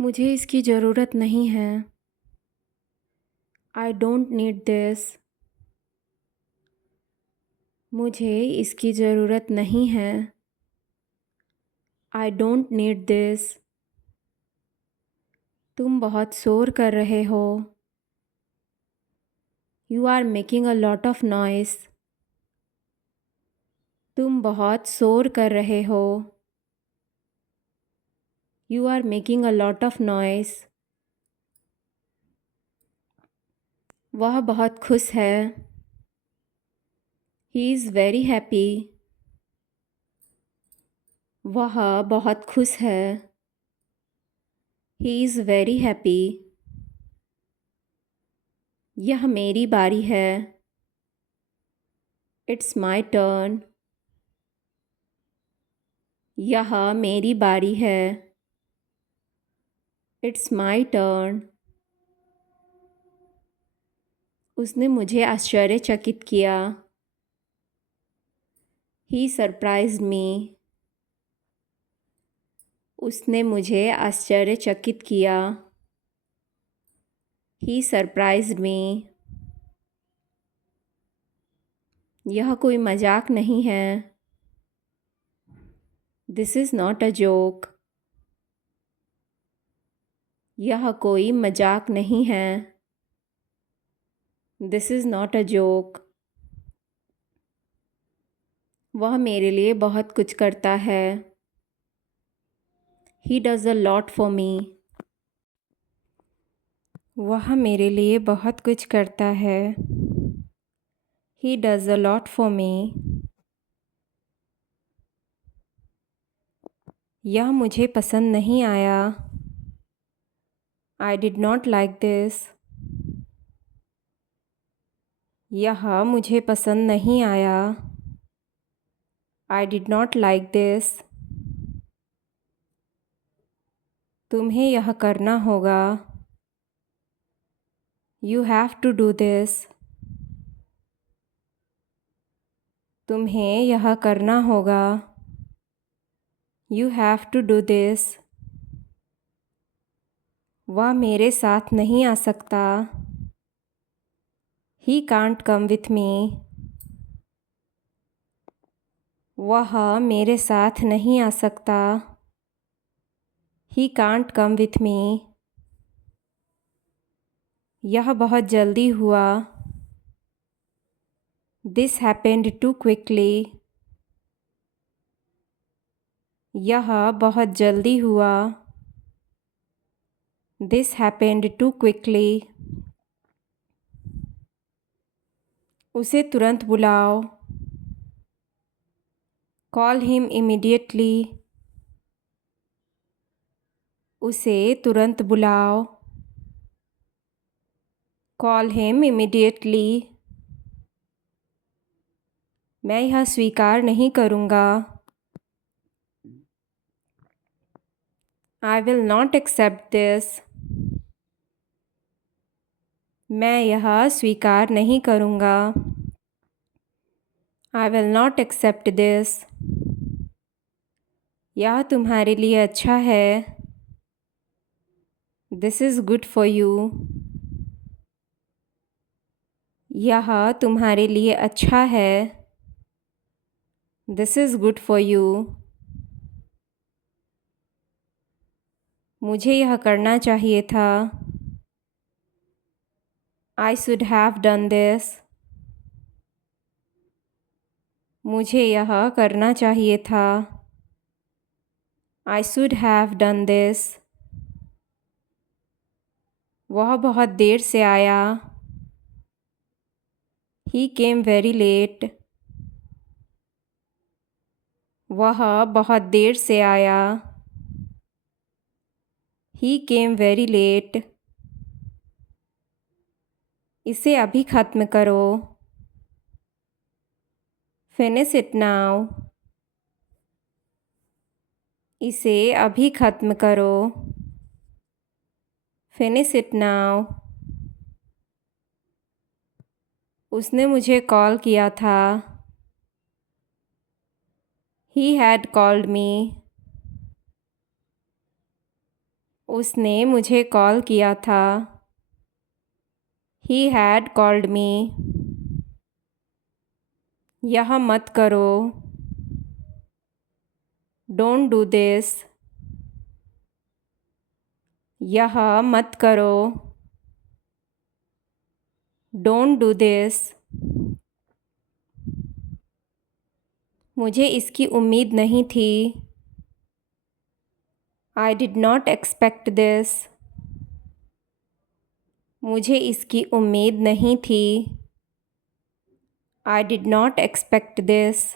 मुझे इसकी ज़रूरत नहीं है। I don't need this. मुझे इसकी ज़रूरत नहीं है। I don't need this. तुम बहुत शोर कर रहे हो। You are making a lot of noise. तुम बहुत शोर कर रहे हो। You are making a lot of noise. वह बहुत खुश है। He is very happy. वह बहुत खुश है। He is very happy. यह मेरी बारी है। It's my turn. यह मेरी बारी है। It's my turn. उसने मुझे आश्चर्यचकित किया। ही सरप्राइज्ड मी। उसने मुझे आश्चर्यचकित किया। ही सरप्राइज्ड मी। यह कोई मजाक नहीं है। This is not a joke. यह कोई मजाक नहीं है। This is not a joke. वह मेरे लिए बहुत कुछ करता है। He does a lot for me. वह मेरे लिए बहुत कुछ करता है। He does a lot for me. यह मुझे पसंद नहीं आया। I did not like this. यह मुझे पसंद नहीं आया। I did not like this. तुम्हें यह करना होगा। You have to do this. तुम्हें यह करना होगा। You have to do this. वह मेरे साथ नहीं आ सकता। He can't come with me. वह मेरे साथ नहीं आ सकता। He can't come with me. यह बहुत जल्दी हुआ। This happened too quickly. यह बहुत जल्दी हुआ। This happened too quickly. उसे तुरंत बुलाओ। Call him immediately. उसे तुरंत बुलाओ। Call him immediately. मैं यह स्वीकार नहीं करूँगा। I will not accept this. मैं यह स्वीकार नहीं करूँगा। I will not accept this. यह तुम्हारे लिए अच्छा है। This is good for you. यह तुम्हारे लिए अच्छा है। This is good for you. मुझे यह करना चाहिए था। I should have done this. मुझे यह करना चाहिए था। I should have done this. वह बहुत देर से आया। ही केम वेरी लेट। वह बहुत देर से आया। ही केम वेरी लेट। इसे अभी ख़त्म करो। Finish it now. इसे अभी ख़त्म करो। Finish it now. उसने मुझे कॉल किया था। He had called me. उसने मुझे कॉल किया था। He had called me. यह मत करो। Don't do this. यह मत करो। Don't do this. मुझे इसकी उम्मीद नहीं थी। I did not expect this. मुझे इसकी उम्मीद नहीं थी। I did not expect this.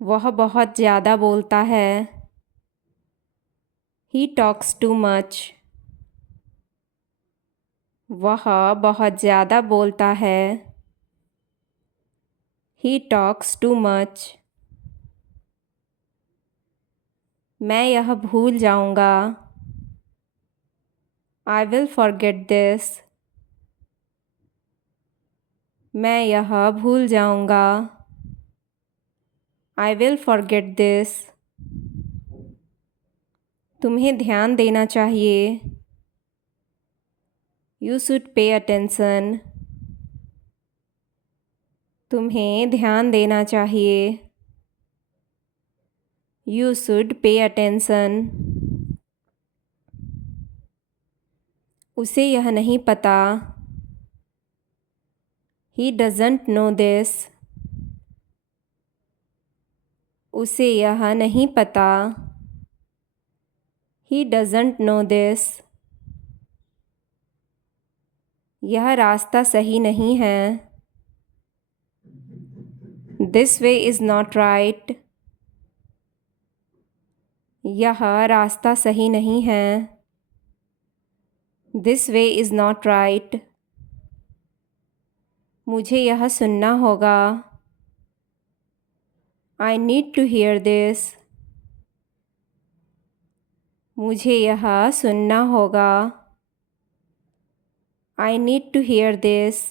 वह बहुत ज़्यादा बोलता है। He talks too much. वह बहुत ज़्यादा बोलता है। He talks too much. मैं यह भूल जाऊँगा। I will forget this. मैं यह भूल जाऊँगा। I will forget this. तुम्हें ध्यान देना चाहिए। You should pay attention. तुम्हें ध्यान देना चाहिए। You should pay attention. उसे यह नहीं पता। He doesn't know this. उसे यह नहीं पता। He doesn't know this. यह रास्ता सही नहीं है। This way is not right. यह रास्ता सही नहीं है। This way is not right. मुझे यह सुनना होगा। I need to hear this. मुझे यह सुनना होगा। I need to hear this.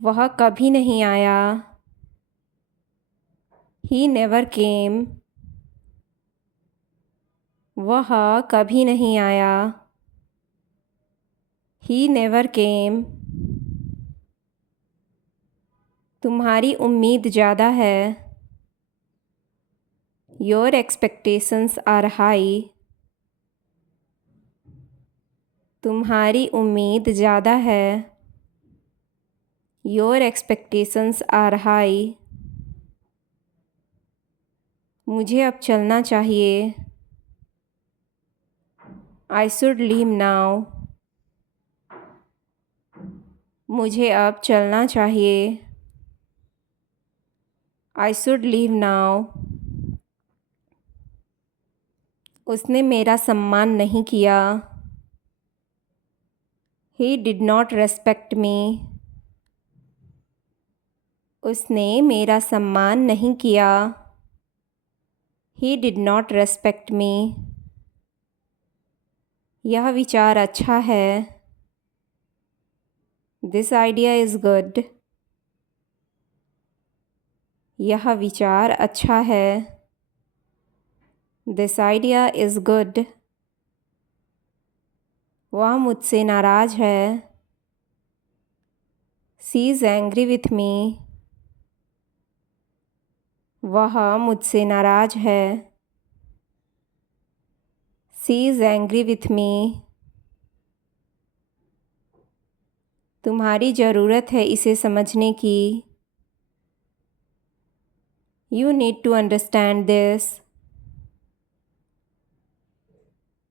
वह कभी नहीं आया। He never came. वह कभी नहीं आया। He never came. तुम्हारी उम्मीद ज़्यादा है। Your expectations are high. तुम्हारी उम्मीद ज़्यादा है। Your expectations are high. मुझे अब चलना चाहिए। I should leave now. मुझे अब चलना चाहिए। I should leave now. उसने मेरा सम्मान नहीं किया। He did not respect me. उसने मेरा सम्मान नहीं किया। He did not respect me. यह विचार अच्छा है। This idea is good. यह विचार अच्छा है। This idea is good. वह मुझसे नाराज़ है। She is angry with me. वह मुझसे नाराज़ है। She is angry with me. तुम्हारी ज़रूरत है इसे समझने की। You need to understand this.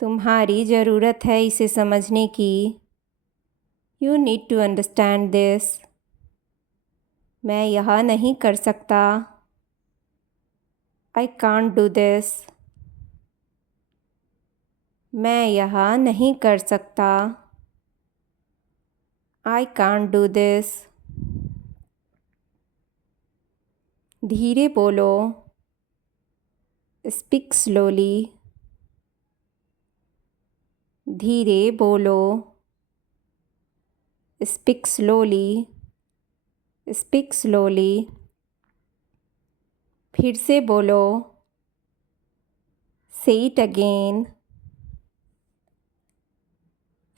तुम्हारी ज़रूरत है इसे समझने की। You need to understand this. मैं यह नहीं कर सकता। I can't do this. मैं यह नहीं कर सकता। I can't do this. धीरे बोलो। Speak slowly. धीरे बोलो। Speak slowly. Speak slowly. फिर से बोलो। से इट अगेन,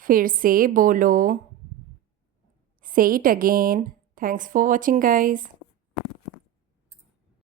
फिर से बोलो, से it again. Thanks for watching guys.